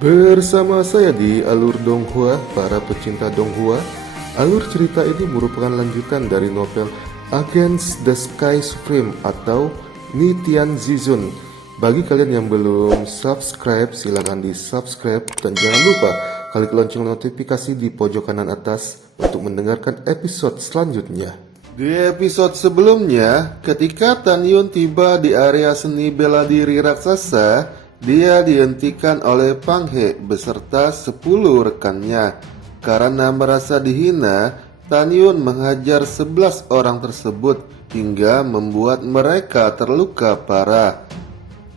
Bersama saya di Alur Donghua, para pecinta Donghua. Alur cerita ini merupakan lanjutan dari novel Against the Sky Supreme atau Nitian Zizun. Bagi kalian yang belum subscribe, silakan di subscribe dan jangan lupa klik lonceng notifikasi di pojok kanan atas untuk mendengarkan episode selanjutnya. Di episode sebelumnya, ketika Tanyun tiba di area seni bela diri raksasa, dia dihentikan oleh Pang He beserta 10 rekannya. Karena merasa dihina, Tanyun menghajar 11 orang tersebut hingga membuat mereka terluka parah.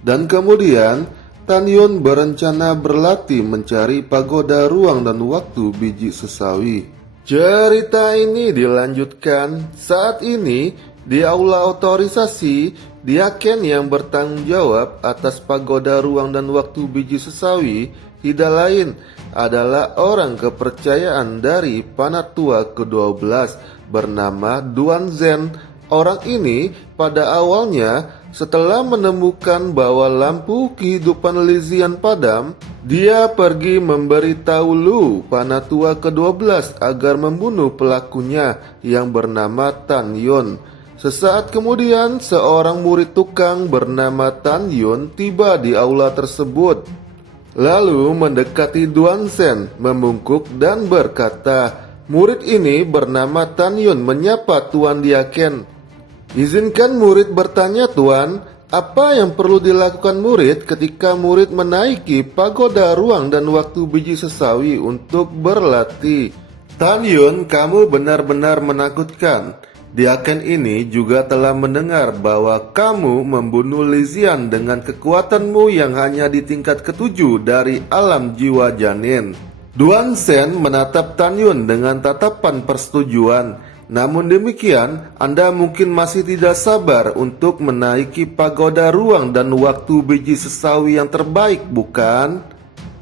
Dan kemudian, Tanyun berencana berlatih mencari pagoda ruang dan waktu biji sesawi. Cerita ini dilanjutkan saat ini di aula otorisasi. Diaken yang bertanggung jawab atas pagoda ruang dan waktu biji sesawi tidak lain adalah orang kepercayaan dari Panatua ke-12 bernama Duan Zhen. Orang ini pada awalnya setelah menemukan bahwa lampu kehidupan Lizian padam, dia pergi memberitahu Lu Panatua ke-12 agar membunuh pelakunya yang bernama Tan Yun. Sesaat kemudian, seorang murid tukang bernama Tan Yun tiba di aula tersebut. Lalu mendekati Duan Zhen, membungkuk dan berkata, "Murid ini bernama Tan Yun menyapa Tuan Diaken." "Izinkan murid bertanya, Tuan, apa yang perlu dilakukan murid ketika murid menaiki pagoda ruang dan waktu biji sesawi untuk berlatih?" "Tan Yun, kamu benar-benar menakutkan. Diaken ini juga telah mendengar bahwa kamu membunuh Lizian dengan kekuatanmu yang hanya di tingkat ketujuh dari alam jiwa janin." Duan Zhen menatap Tan Yun dengan tatapan persetujuan. "Namun demikian, Anda mungkin masih tidak sabar untuk menaiki pagoda ruang dan waktu biji sesawi yang terbaik, bukan?"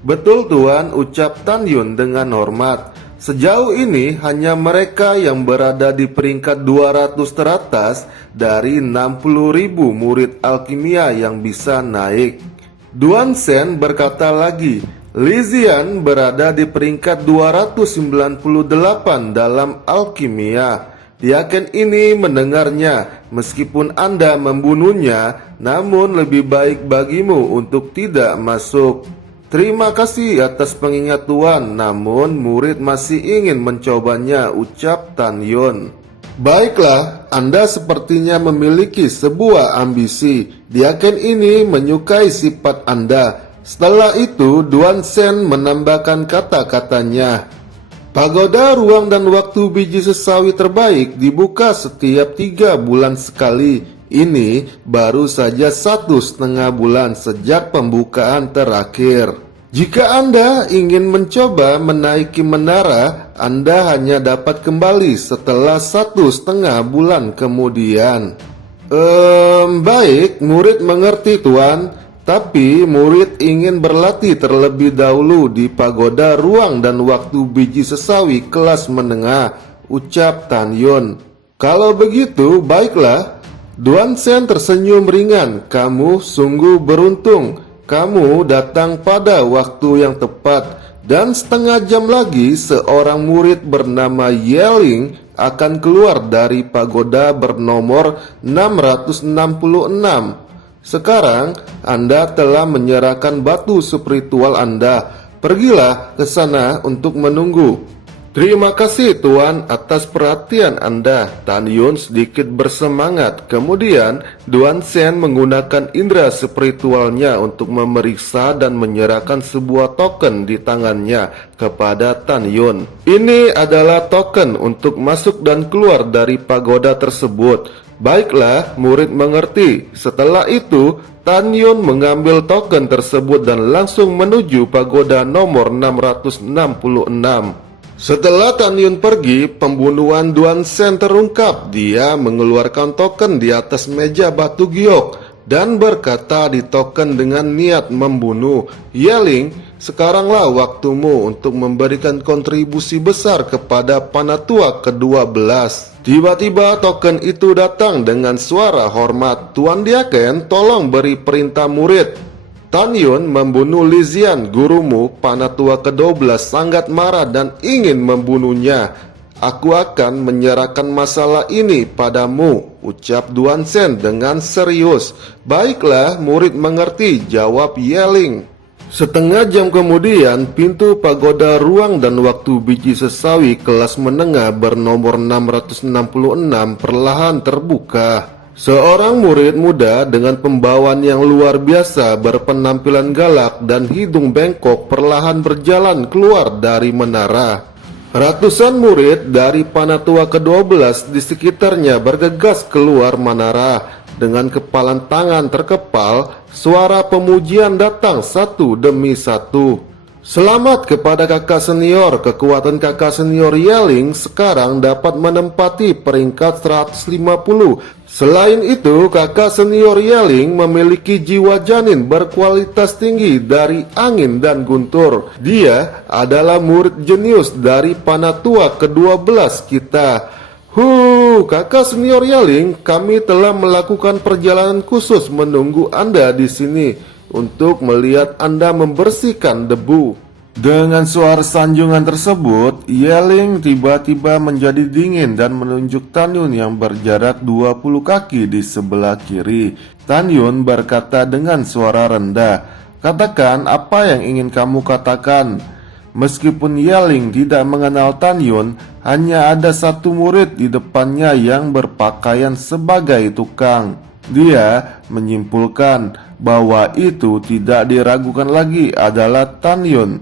"Betul, Tuan," ucap Tan Yun dengan hormat. "Sejauh ini hanya mereka yang berada di peringkat 200 teratas dari 60.000 murid alkimia yang bisa naik." Duan Zhen berkata lagi, "Lizian berada di peringkat 298 dalam alkimia. Diaken ini mendengarnya. Meskipun Anda membunuhnya, namun lebih baik bagimu untuk tidak masuk." "Terima kasih atas pengingat Tuan, namun murid masih ingin mencobanya," ucap Tan Yun. "Baiklah, Anda sepertinya memiliki sebuah ambisi. Diaken ini menyukai sifat Anda." Setelah itu, Duan Zhen menambahkan kata-katanya, "Pagoda ruang dan waktu biji sesawi terbaik dibuka setiap 3 bulan sekali. Ini baru saja 1,5 bulan sejak pembukaan terakhir. Jika Anda ingin mencoba menaiki menara, Anda hanya dapat kembali setelah 1,5 bulan kemudian." Baik, murid mengerti, Tuan. Tapi murid ingin berlatih terlebih dahulu di pagoda ruang dan waktu biji sesawi kelas menengah, ucap Tan Yun. "Kalau begitu, baiklah." Duan Zhen tersenyum ringan. "Kamu sungguh beruntung. Kamu datang pada waktu yang tepat. Dan setengah jam lagi seorang murid bernama Yeling akan keluar dari pagoda bernomor 666. Sekarang Anda telah menyerahkan batu spiritual Anda. Pergilah ke sana untuk menunggu." "Terima kasih, Tuan, atas perhatian Anda." Tan Yun sedikit bersemangat. Kemudian Duan Zhen menggunakan indera spiritualnya untuk memeriksa dan menyerahkan sebuah token di tangannya kepada Tan Yun. "Ini adalah token untuk masuk dan keluar dari pagoda tersebut." "Baiklah, murid mengerti." Setelah itu, Tan Yun mengambil token tersebut dan langsung menuju pagoda nomor 666. Setelah Tan Yun pergi, pembunuhan Duan Zhen terungkap. Dia mengeluarkan token di atas meja batu giok dan berkata di token dengan niat membunuh, "Yeling, sekaranglah waktumu untuk memberikan kontribusi besar kepada Panatua ke-12. Tiba-tiba token itu datang dengan suara hormat. "Tuan Diaken, tolong beri perintah murid." Tan Yun membunuh Li Zian, gurumu. Panatua ke-12 sangat marah dan ingin membunuhnya. Aku akan menyerahkan masalah ini padamu, ucap Duan Shen dengan serius. Baiklah, murid mengerti, jawab Yeling. Setengah jam kemudian, pintu pagoda ruang dan waktu biji sesawi kelas menengah bernomor 666 perlahan terbuka. Seorang murid muda dengan pembawaan yang luar biasa berpenampilan galak dan hidung bengkok perlahan berjalan keluar dari menara. Ratusan murid dari Panatua ke-12 di sekitarnya bergegas keluar menara. Dengan kepalan tangan terkepal, suara pemujian datang satu demi satu. Selamat kepada kakak senior. Kekuatan kakak senior Yeling sekarang dapat menempati peringkat 150. Selain itu, kakak senior Yeling memiliki jiwa janin berkualitas tinggi dari angin dan guntur. Dia adalah murid jenius dari Panatua ke-12 kita. Kakak senior Yeling, kami telah melakukan perjalanan khusus menunggu Anda di sini untuk melihat Anda membersihkan debu. Dengan suara sanjungan tersebut, Yeling tiba-tiba menjadi dingin dan menunjuk Tan Yun yang berjarak 20 kaki di sebelah kiri. Tan Yun berkata dengan suara rendah, "Katakan apa yang ingin kamu katakan." Meskipun Yeling tidak mengenal Tan Yun, hanya ada satu murid di depannya yang berpakaian sebagai tukang. Dia menyimpulkan bahwa itu tidak diragukan lagi adalah Tan Yun.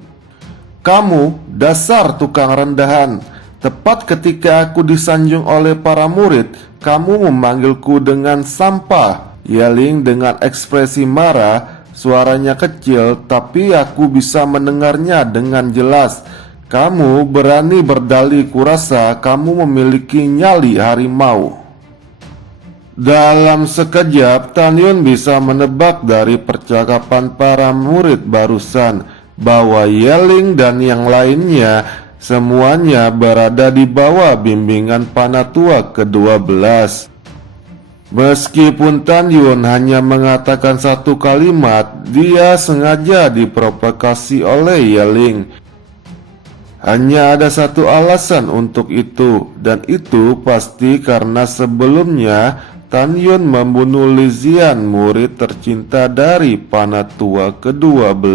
"Kamu dasar tukang rendahan. Tepat ketika aku disanjung oleh para murid, kamu memanggilku dengan sampah." Yeling dengan ekspresi marah. Suaranya kecil, tapi aku bisa mendengarnya dengan jelas. "Kamu berani berdalih, kurasa kamu memiliki nyali harimau." Dalam sekejap, Tan Yun bisa menebak dari percakapan para murid barusan bahwa Yeling dan yang lainnya semuanya berada di bawah bimbingan Panatua ke-12. Meskipun Tan Yun hanya mengatakan satu kalimat, dia sengaja diprovokasi oleh Yeling. Hanya ada satu alasan untuk itu, dan itu pasti karena sebelumnya Tan Yun membunuh Li Zian, murid tercinta dari Panatua ke-12.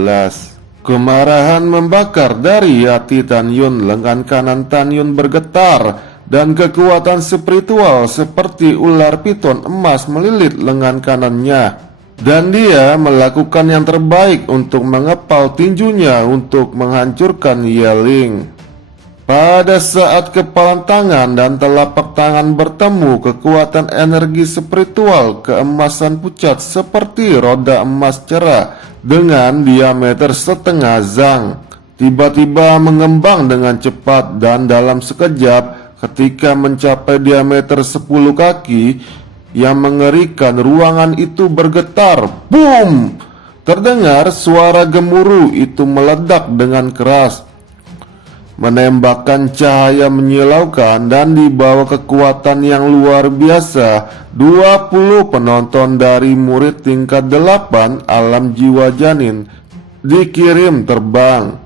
Kemarahan membakar dari hati Tan Yun. Lengan kanan Tan Yun bergetar dan kekuatan spiritual seperti ular piton emas melilit lengan kanannya. Dan dia melakukan yang terbaik untuk mengepal tinjunya untuk menghancurkan Yeling. Pada saat kepalan tangan dan telapak tangan bertemu, kekuatan energi spiritual keemasan pucat seperti roda emas cerah dengan diameter setengah zang tiba-tiba mengembang dengan cepat, dan dalam sekejap ketika mencapai diameter 10 kaki yang mengerikan, ruangan itu bergetar. Boom! Terdengar suara gemuruh itu meledak dengan keras, menembakkan cahaya menyilaukan, dan di bawah kekuatan yang luar biasa, 20 penonton dari murid tingkat 8 alam jiwa janin dikirim terbang.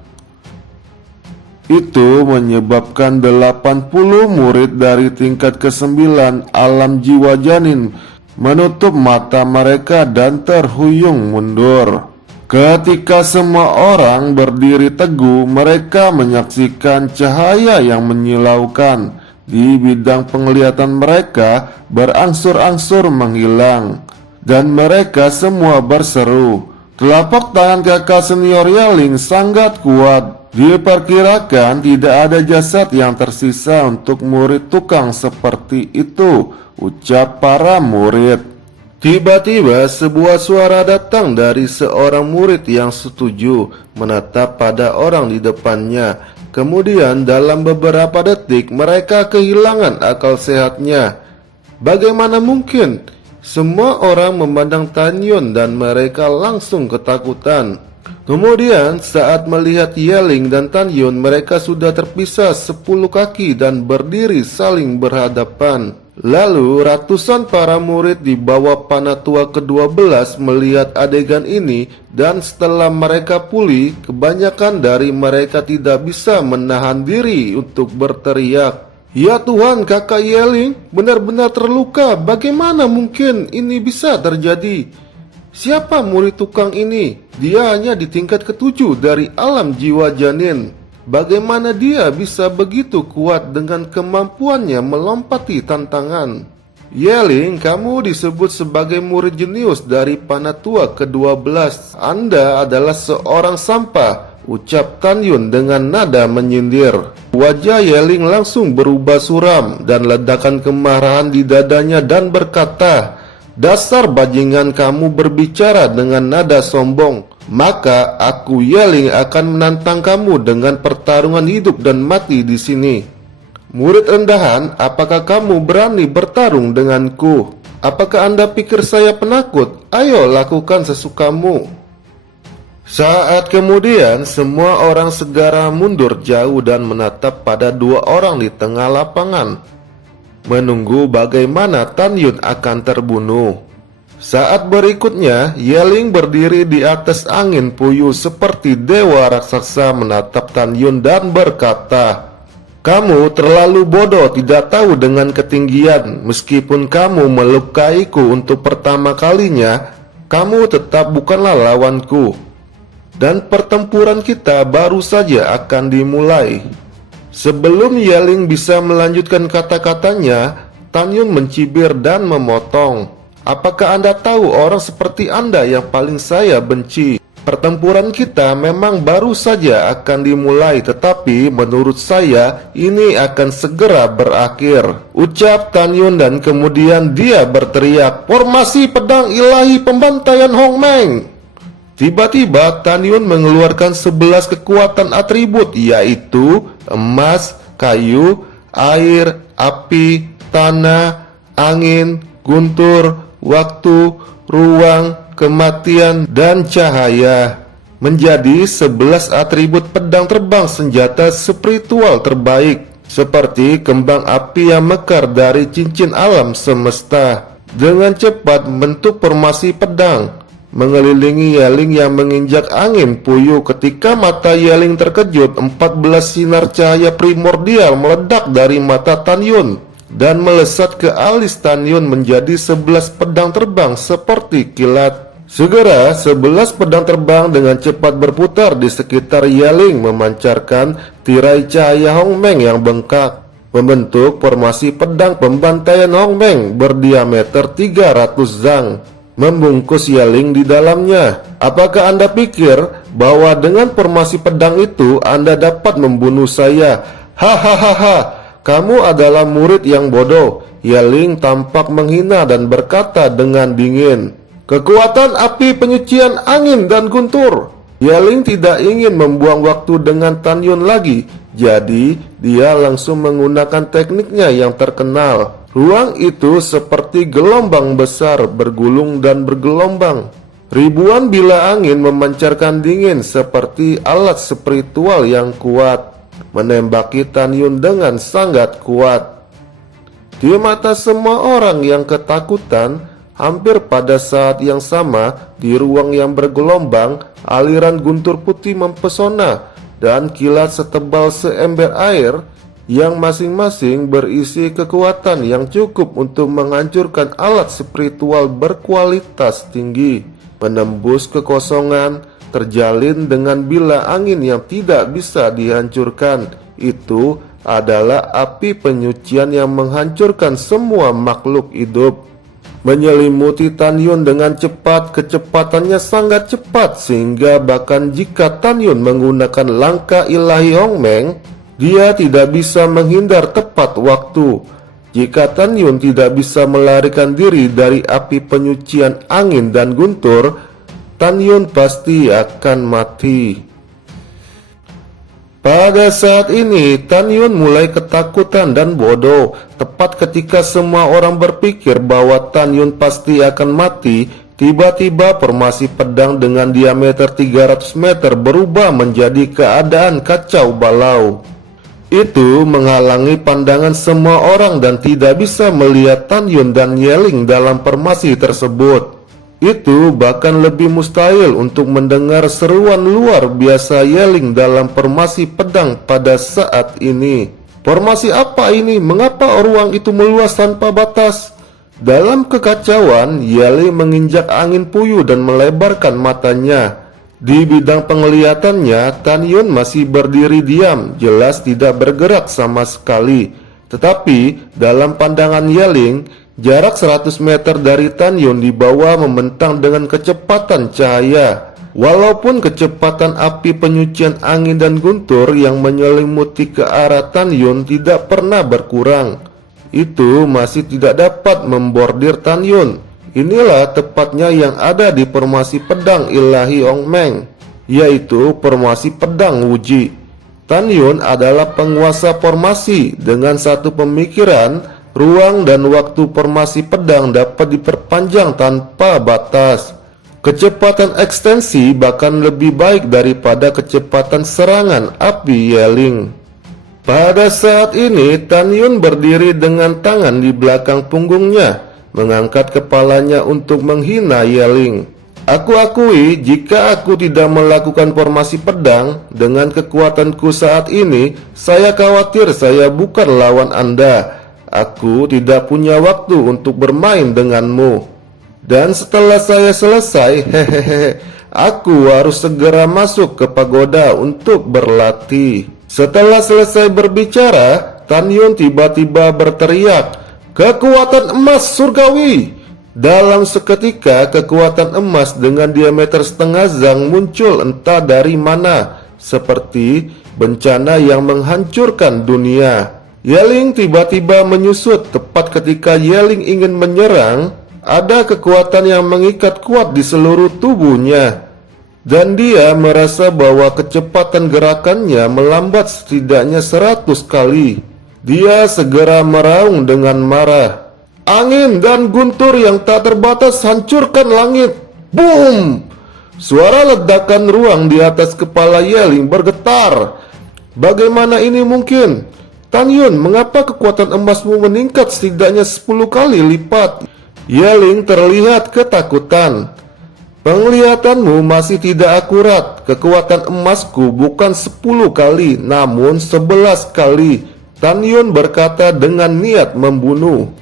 Itu menyebabkan 80 murid dari tingkat ke-9 alam jiwa janin menutup mata mereka dan terhuyung mundur. Ketika semua orang berdiri teguh, mereka menyaksikan cahaya yang menyilaukan di bidang penglihatan mereka berangsur-angsur menghilang, dan mereka semua berseru. Telapak tangan kakak senior Yeling sangat kuat. Diperkirakan tidak ada jasad yang tersisa untuk murid tukang seperti itu, ucap para murid. Tiba-tiba sebuah suara datang dari seorang murid yang setuju menatap pada orang di depannya. Kemudian dalam beberapa detik mereka kehilangan akal sehatnya. Bagaimana mungkin? Semua orang memandang Tan Yun dan mereka langsung ketakutan. Kemudian saat melihat Yeling dan Tan Yun, mereka sudah terpisah 10 kaki dan berdiri saling berhadapan. Lalu ratusan para murid di bawah Panatua ke-12 melihat adegan ini, dan setelah mereka pulih, kebanyakan dari mereka tidak bisa menahan diri untuk berteriak, "Ya Tuhan, kakak Yeling benar-benar terluka. Bagaimana mungkin ini bisa terjadi? Siapa murid tukang ini? Dia hanya di tingkat ke-7 dari alam jiwa janin. Bagaimana dia bisa begitu kuat dengan kemampuannya melompati tantangan?" "Yeling, kamu disebut sebagai murid jenius dari Panatua ke-12. Anda adalah seorang sampah," ucap Tan Yun dengan nada menyindir. Wajah Yeling langsung berubah suram dan ledakan kemarahan di dadanya dan berkata, "Dasar bajingan, kamu berbicara dengan nada sombong. Maka aku Yeling akan menantang kamu dengan pertarungan hidup dan mati di sini. Murid rendahan, apakah kamu berani bertarung denganku? Apakah Anda pikir saya penakut? Ayo lakukan sesukamu." Saat kemudian semua orang segera mundur jauh dan menatap pada dua orang di tengah lapangan, menunggu bagaimana Tan Yun akan terbunuh. Saat berikutnya, Yeling berdiri di atas angin puyuh seperti dewa raksasa menatap Tan Yun dan berkata, "Kamu terlalu bodoh, tidak tahu dengan ketinggian. Meskipun kamu melukaiku untuk pertama kalinya, kamu tetap bukanlah lawanku. Dan pertempuran kita baru saja akan dimulai." Sebelum Yeling bisa melanjutkan kata-katanya, Tan Yun mencibir dan memotong, "Apakah Anda tahu orang seperti Anda yang paling saya benci? Pertempuran kita memang baru saja akan dimulai, tetapi menurut saya ini akan segera berakhir," ucap Tan Yun, dan kemudian dia berteriak, "Formasi pedang ilahi pembantaian Hong Meng!" Tiba-tiba Tan Yun mengeluarkan 11 kekuatan atribut, yaitu emas, kayu, air, api, tanah, angin, guntur, waktu, ruang, kematian, dan cahaya, menjadi 11 atribut pedang terbang senjata spiritual terbaik, seperti kembang api yang mekar dari cincin alam semesta. Dengan cepat membentuk formasi pedang, mengelilingi Yeling yang menginjak angin puyuh. Ketika mata Yeling terkejut, 14 sinar cahaya primordial meledak dari mata Tan Yun dan melesat ke alis Tan Yun menjadi 11 pedang terbang seperti kilat. Segera 11 pedang terbang dengan cepat berputar di sekitar Yeling, memancarkan tirai cahaya Hong Meng yang bengkak, membentuk formasi pedang pembantaian Hong Meng berdiameter 300 zang, membungkus Yeling di dalamnya. "Apakah Anda pikir bahwa dengan formasi pedang itu Anda dapat membunuh saya? Hahaha, kamu adalah murid yang bodoh." Yeling tampak menghina dan berkata dengan dingin, "Kekuatan api penyucian angin dan guntur." Yeling tidak ingin membuang waktu dengan Tan Yun lagi, jadi dia langsung menggunakan tekniknya yang terkenal. Ruang itu seperti gelombang besar, bergulung dan bergelombang. Ribuan bila angin memancarkan dingin seperti alat spiritual yang kuat, menembaki Tan Yun dengan sangat kuat. Di mata semua orang yang ketakutan, hampir pada saat yang sama, di ruang yang bergelombang, aliran guntur putih mempesona dan kilat setebal seember air yang masing-masing berisi kekuatan yang cukup untuk menghancurkan alat spiritual berkualitas tinggi, menembus kekosongan, terjalin dengan bila angin yang tidak bisa dihancurkan. Itu adalah api penyucian yang menghancurkan semua makhluk hidup. Menyelimuti Tan Yun dengan cepat, kecepatannya sangat cepat sehingga bahkan jika Tan Yun menggunakan langkah ilahi Hong Meng, dia tidak bisa menghindar tepat waktu. Jika Tan Yun tidak bisa melarikan diri dari api penyucian angin dan guntur, Tan Yun pasti akan mati. Pada saat ini, Tan Yun mulai ketakutan dan bodoh. Tepat ketika semua orang berpikir bahwa Tan Yun pasti akan mati, tiba-tiba formasi pedang dengan diameter 300 meter berubah menjadi keadaan kacau balau. Itu menghalangi pandangan semua orang dan tidak bisa melihat Tan Yun dan Yeling dalam formasi tersebut. Itu bahkan lebih mustahil untuk mendengar seruan luar biasa Yeling dalam formasi pedang pada saat ini. Formasi apa ini? Mengapa ruang itu meluas tanpa batas? Dalam kekacauan, Yeling menginjak angin puyuh dan melebarkan matanya. Di bidang penglihatannya, Tan Yun masih berdiri diam, jelas tidak bergerak sama sekali. Tetapi, dalam pandangan Yeling, jarak 100 meter dari Tan Yun di bawah membentang dengan kecepatan cahaya. Walaupun kecepatan api penyucian angin dan guntur yang menyelimuti ke arah Tan Yun tidak pernah berkurang, itu masih tidak dapat membordir Tan Yun. Inilah tepatnya yang ada di formasi pedang ilahi Ong Meng, yaitu formasi pedang Wuji. Tan Yun adalah penguasa formasi. Dengan satu pemikiran, ruang dan waktu formasi pedang dapat diperpanjang tanpa batas. Kecepatan ekstensi bahkan lebih baik daripada kecepatan serangan api Yeling. Pada saat ini, Tan Yun berdiri dengan tangan di belakang punggungnya, mengangkat kepalanya untuk menghina Yeling. Aku akui, jika aku tidak melakukan formasi pedang dengan kekuatanku saat ini, saya khawatir saya bukan lawan Anda. Aku tidak punya waktu untuk bermain denganmu. Dan setelah saya selesai, aku harus segera masuk ke pagoda untuk berlatih. Setelah selesai berbicara, Tan Yun tiba-tiba berteriak, "Kekuatan emas surgawi!" Dalam seketika, kekuatan emas dengan diameter setengah zang muncul entah dari mana, seperti bencana yang menghancurkan dunia. Yeling tiba-tiba menyusut. Tepat ketika Yeling ingin menyerang, ada kekuatan yang mengikat kuat di seluruh tubuhnya, dan dia merasa bahwa kecepatan gerakannya melambat setidaknya 100 kali. Dia segera meraung dengan marah. "Angin dan guntur yang tak terbatas hancurkan langit." Boom! Suara ledakan ruang di atas kepala Yeling bergetar. Bagaimana ini mungkin? Tan Yun, mengapa kekuatan emasmu meningkat setidaknya 10 kali lipat? Yeling terlihat ketakutan. "Penglihatanmu masih tidak akurat. Kekuatan emasku bukan 10 kali, namun 11 kali. Tan Yun berkata dengan niat membunuh.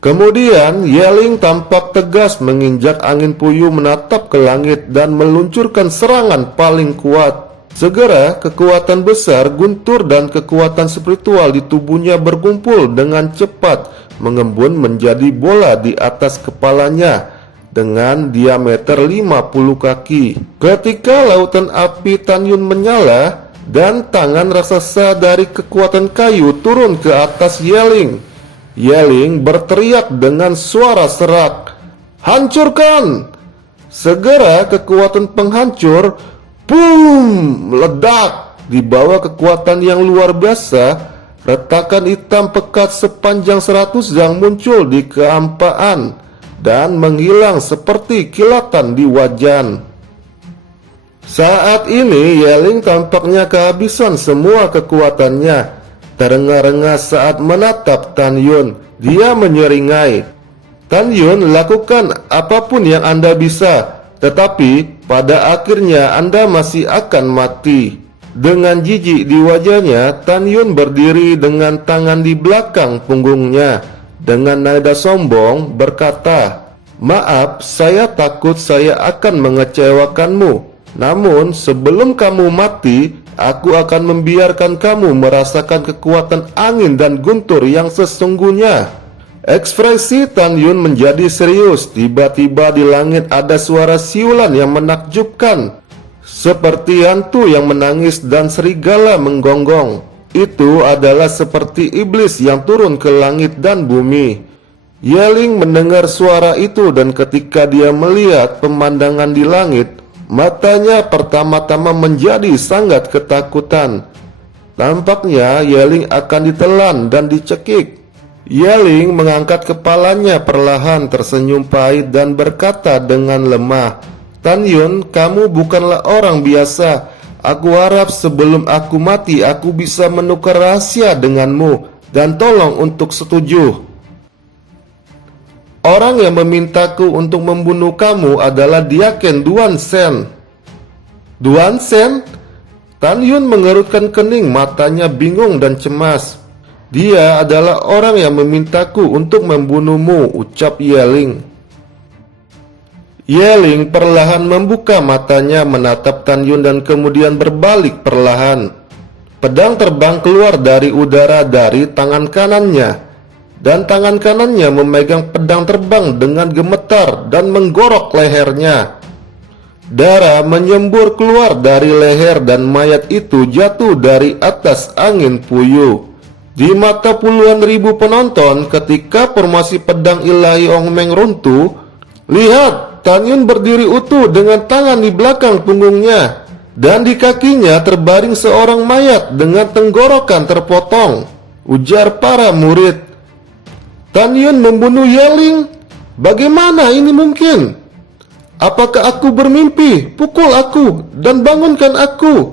Kemudian Yeling tampak tegas menginjak angin puyuh menatap ke langit dan meluncurkan serangan paling kuat. Segera kekuatan besar, guntur dan kekuatan spiritual di tubuhnya berkumpul dengan cepat, mengembun menjadi bola di atas kepalanya dengan diameter 50 kaki. Ketika lautan api Tan Yun menyala dan tangan raksasa dari kekuatan kayu turun ke atas Yeling, Yeling berteriak dengan suara serak, "Hancurkan!" Segera kekuatan penghancur, boom, meledak. Di bawah kekuatan yang luar biasa, retakan hitam pekat sepanjang 100 zang muncul di kehampaan dan menghilang seperti kilatan di wajan. Saat ini Yeling tampaknya kehabisan semua kekuatannya. Terengah-engah saat menatap Tan Yun. Dia menyeringai, "Tan Yun, lakukan apapun yang Anda bisa, tetapi pada akhirnya Anda masih akan mati." Dengan jijik di wajahnya, Tan Yun berdiri dengan tangan di belakang punggungnya. Dengan nada sombong berkata, "Maaf, saya takut saya akan mengecewakanmu. Namun sebelum kamu mati, aku akan membiarkan kamu merasakan kekuatan angin dan guntur yang sesungguhnya." Ekspresi Tan Yun menjadi serius. Tiba-tiba di langit ada suara siulan yang menakjubkan, seperti hantu yang menangis dan serigala menggonggong. Itu adalah seperti iblis yang turun ke langit dan bumi. Yeling mendengar suara itu, dan ketika dia melihat pemandangan di langit, matanya pertama-tama menjadi sangat ketakutan. Tampaknya Yeling akan ditelan dan dicekik. Yeling mengangkat kepalanya perlahan, tersenyum pahit dan berkata dengan lemah, "Tan Yun, kamu bukanlah orang biasa. Aku harap sebelum aku mati aku bisa menukar rahasia denganmu, dan tolong untuk setuju. Orang yang memintaku untuk membunuh kamu adalah Diaken Duan Sen. Duan Sen? Tan Yun mengerutkan kening, matanya bingung dan cemas. Dia adalah orang yang memintaku untuk membunuhmu, ucap Yeling. Yeling perlahan membuka matanya menatap Tan Yun dan kemudian berbalik perlahan. Pedang terbang keluar dari udara dari tangan kanannya, dan tangan kanannya memegang pedang terbang dengan gemetar dan menggorok lehernya. Darah menyembur keluar dari leher dan mayat itu jatuh dari atas angin puyuh. Di mata puluhan ribu penonton ketika formasi pedang ilahi Ong Meng runtuh, lihat, Tan Yun berdiri utuh dengan tangan di belakang punggungnya, dan di kakinya terbaring seorang mayat dengan tenggorokan terpotong. Ujar para murid. Tan Yun membunuh Yeling? Bagaimana ini mungkin? Apakah aku bermimpi? Pukul aku dan bangunkan aku.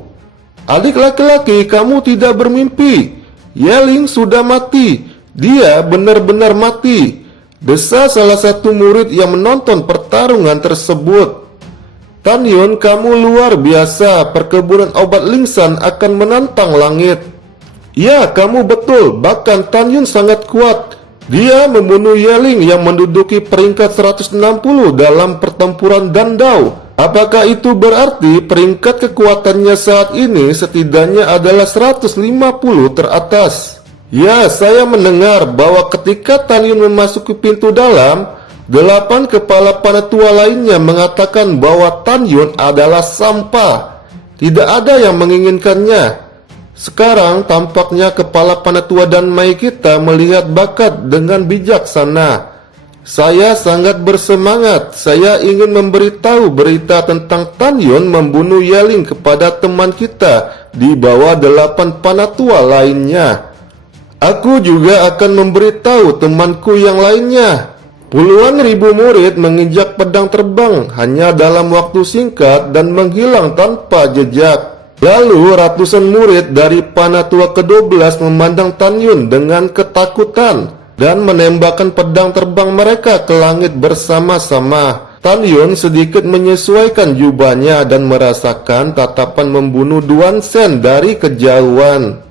Adik laki-laki, kamu tidak bermimpi. Yeling sudah mati. Dia benar-benar mati, desa salah satu murid yang menonton pertarungan tersebut. Tan Yun, kamu luar biasa. Perkebunan obat Lingsan akan menantang langit. Ya, kamu betul. Bahkan Tan Yun sangat kuat. Dia membunuh Yeling yang menduduki peringkat 160 dalam pertempuran Dandao. Apakah itu berarti peringkat kekuatannya saat ini setidaknya adalah 150 teratas? Ya, saya mendengar bahwa ketika Tan Yun memasuki pintu dalam, 8 kepala panatua lainnya mengatakan bahwa Tan Yun adalah sampah. Tidak ada yang menginginkannya. Sekarang tampaknya kepala panatua dan mai kita melihat bakat dengan bijaksana. Saya sangat bersemangat. Saya ingin memberitahu berita tentang Tan Yun membunuh Yeling kepada teman kita di bawah 8 panatua lainnya. Aku juga akan memberitahu temanku yang lainnya. Puluhan ribu murid menginjak pedang terbang hanya dalam waktu singkat dan menghilang tanpa jejak. Lalu ratusan murid dari panatua ke-12 memandang Tan Yun dengan ketakutan dan menembakkan pedang terbang mereka ke langit bersama-sama. Tan Yun sedikit menyesuaikan jubahnya dan merasakan tatapan membunuh Duan Sen dari kejauhan.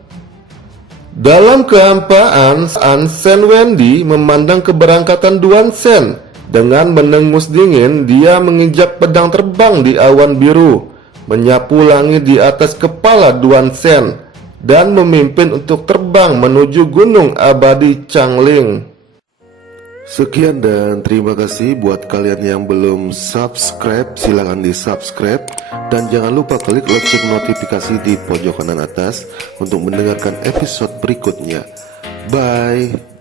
Dalam kehampaan, An Sen Wendy memandang keberangkatan Duan Sen. Dengan menengus dingin, dia menginjak pedang terbang di awan biru, menyapu langit di atas kepala Duan Sen, dan memimpin untuk terbang menuju gunung abadi Changling. Sekian dan terima kasih buat kalian yang belum subscribe, silahkan di subscribe. Dan jangan lupa klik lonceng notifikasi di pojok kanan atas untuk mendengarkan episode berikutnya. Bye.